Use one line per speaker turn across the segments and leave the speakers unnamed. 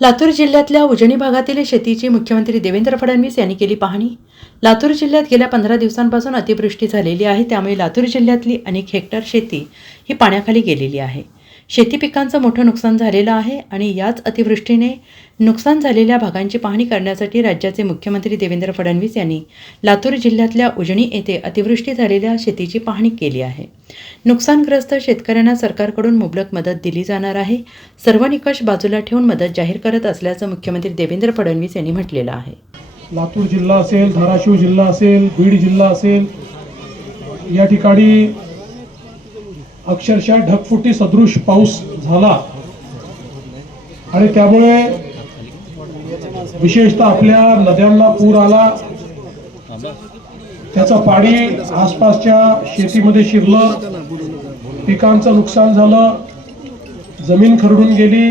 लातूर जिल्ह्यातल्या उजनी भागातील शेतीची मुख्यमंत्री देवेंद्र फडणवीस यांनी केली पाहणी. लातूर जिल्ह्यात गेल्या पंधरा दिवसांपासून अतिवृष्टी झालेली आहे त्यामुळे लातूर जिल्ह्यातली अनेक हेक्टर शेती ही पाण्याखाली गेलेली आहे. शेती पिकांचं मोठं नुकसान झालेलं आहे आणि याच अतिवृष्टीने नुकसान झालेल्या भागांची पाहणी करण्यासाठी राज्याचे मुख्यमंत्री देवेंद्र फडणवीस यांनी लातूर जिल्ह्यातल्या उजनी येथे अतिवृष्टी झालेल्या शेतीची पाहणी केली आहे. नुकसानग्रस्त शेतकऱ्यांना सरकारकडून मुबलक मदत दिली जाणार आहे. सर्व निकष बाजूला ठेवून मदत जाहीर करत असल्याचं मुख्यमंत्री देवेंद्र फडणवीस यांनी म्हटलेलं आहे.
लातूर जिल्हा असेल धाराशिव जिल्हा असेल बीड जिल्हा असेल या ठिकाणी अक्षरशः ढगफुटी सदृश पाऊस झाला. आणि त्यामुळे विशेषतः आपल्या नद्यांना पूर आला. त्याचं पाणी आसपासच्या शेतीमध्ये शिरलं. पिकांचं नुकसान झालं. जमीन खरडून गेली.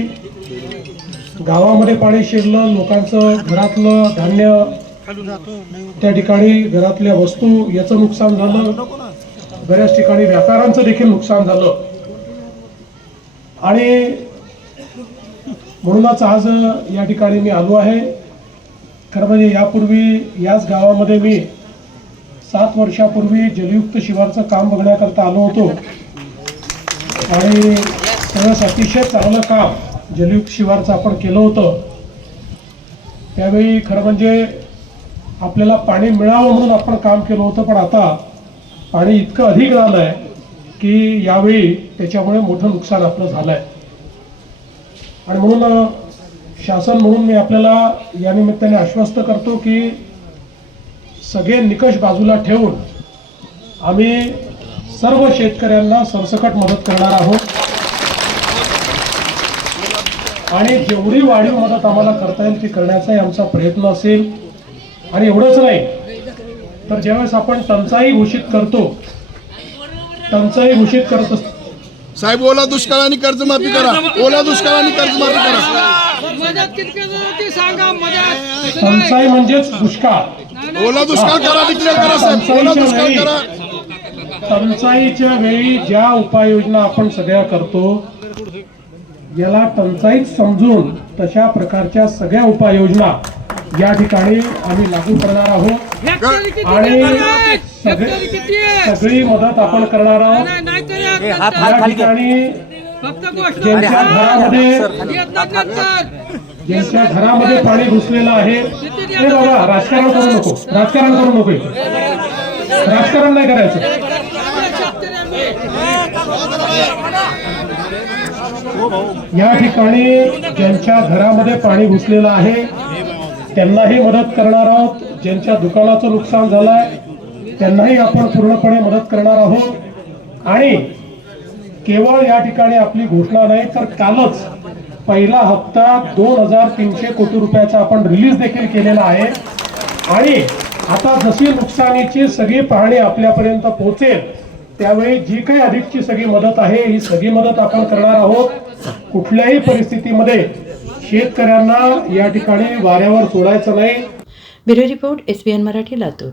गावामध्ये पाणी शिरलं. लोकांचं घरातलं धान्य त्या ठिकाणी घरातल्या वस्तू याचं नुकसान झालं. बऱ्याच ठिकाणी व्यापाऱ्यांचं देखील नुकसान झालं. आणि म्हणूनच आज या ठिकाणी मी आलो आहे. खरं म्हणजे यापूर्वी याच गावामध्ये मी सात वर्षापूर्वी जलयुक्त शिवारचं काम बघण्याकरता आलो होतो. आणि त्यावेळेस अतिशय चांगलं काम जलयुक्त शिवारचं आपण केलं होतं. त्यावेळी खरं म्हणजे आपल्याला पाणी मिळावं म्हणून आपण काम केलं होतं पण आता पाणी इतकं अधिक झालं आहे की यावेळी त्याच्यामुळे मोठं नुकसान आपलं झालं आहे आणि म्हणून शासन म्हणून मी आपल्याला या निमित्ताने आश्वस्त करतो की सगळे निकष बाजूला ठेवून आम्ही सर्व शेतकऱ्यांना सरसकट मदत करणार आहोत. आणि जेवढी वाढीव मदत आम्हाला करता येईल ती करण्याचाही आमचा प्रयत्न असेल. आणि एवढंच नाही तर ज्यावेळेस आपण टंचाई घोषित करतो टंचाई घोषित करत असतो.
साहेब ओला दुष्काळाने कर्जमाफी करा. ओला दुष्काळाने कर्जमाफी करा.
टंचाई म्हणजेच दुष्काळ.
ओला दुष्काळ करा डिक्लेअर करा साहेब. ओला दुष्काळ करा.
टंचाईच्या वेळी ज्या उपाययोजना आपण सगळ्या करतो याला टंचाईच समजून तशा प्रकारच्या सगळ्या उपाययोजना या ठिकाणी आम्ही लागू करणार आहोत. आणि सगळी
किती आहे?
सगळी मदत आपण करणार आहोत. ज्यांच्या घरामध्ये ज्यांच्या घरामध्ये पाणी घुसलेलं आहे. नाही बाबा राजकारण करू नको. राजकारण करू नको. राजकारण नाही करायचं. या ठिकाणी ज्यांच्या घरामध्ये पाणी घुसलेलं आहे त्यांनाही मदत करणार आहोत. ज्यांच्या दुकानाचं नुकसान झालंय त्यांनाही आपण पूर्णपणे मदत करणार आहोत. आणि केवळ या ठिकाणी आपली घोषणा नाही तर कालच पहिला हप्ता दोन हजार तीनशे कोटी रुपयाचा आपण रिलीज देखील केलेला आहे. आणि आता जशी नुकसानीची सगळी पाहणी आपल्यापर्यंत पोहोचेल त्यावेळी जी काही अधिकची सगळी मदत आहे ही सगळी मदत आपण करणार आहोत. कुठल्याही परिस्थितीमध्ये शेतकऱ्यांना या ठिकाणी वाऱ्यावर सोडायचं नाही.
Bureau report S B N Marathi Latur.